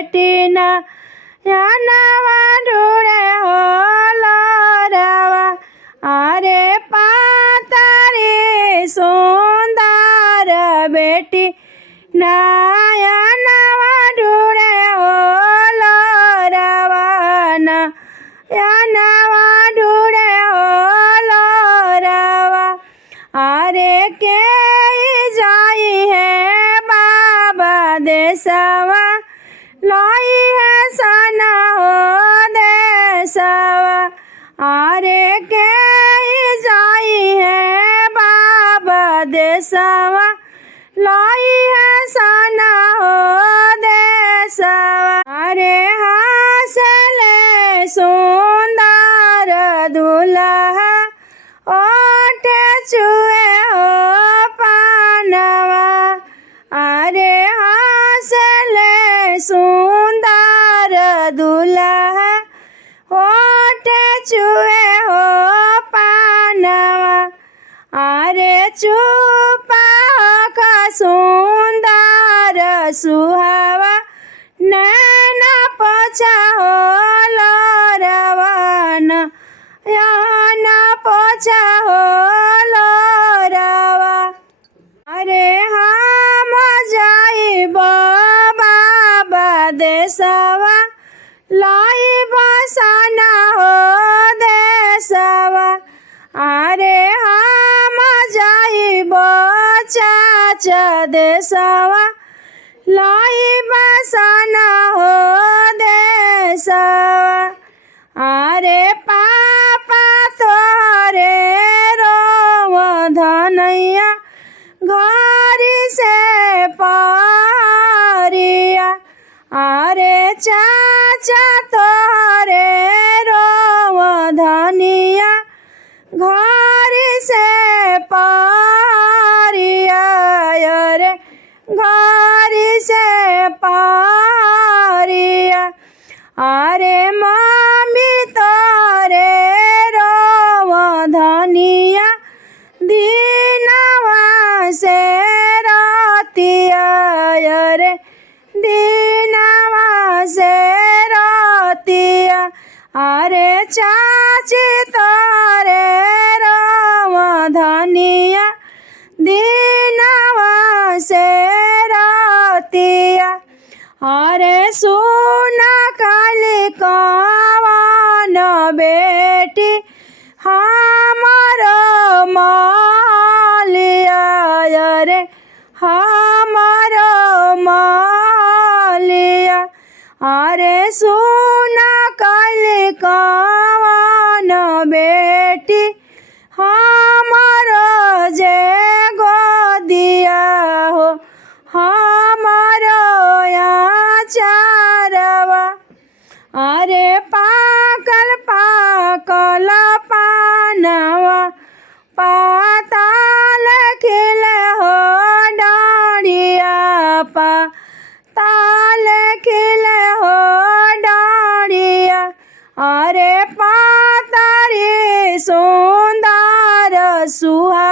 बेटी ना या नवा ढूढ़े हो लोरवा अरे पातारी सुंदर बेटी नया नवा ढूढ़े हो लोरवा या नवा ढूढ़े हो लोरवा अरे के जाई है बाबा देसवा लाई है सना हो देसवा अरे के जाई है बाबा देसवा लाई है सना हो देसवा अरे हासले सुंदर दुल्हा ओठे छुए हो पानवा अरे हासले सुंदर दुल्हा ओठे छुए हो पानवा अरे चुपा का सुंदर सुहावा नैना पोछा हो लोरवान यान पोछा हो लोरवा अरे हम जाइब बाबा देसवा लाई बसना हो देसवा अरे हम जाइब चाचा देसवा लाई बसना हो देसवा अरे पापा तोरे रोव धनैया घरी से पारिया अरे चाचा तोरे रोव धनिया घरी से पारिया अरे घरी से पारिया अरे मम्मी तोरे रोव धनिया दीनवा से रातिया अरे दीनवा से रातिया अरे चाची तोरे रोव धनिया दीनवा से रातिया अरे सोना काली कवन बेटी हमारो मालिया अरे हमारो मालिया अरे सोना काली कवन बेटी हमारो जे गोदिया हो हमारो चारवा अरे पाकल पाकल पानवा पाताल खिले हो डाँडिया पाताल खिले हो डाँडिया अरे पातारी सुंदर सुहा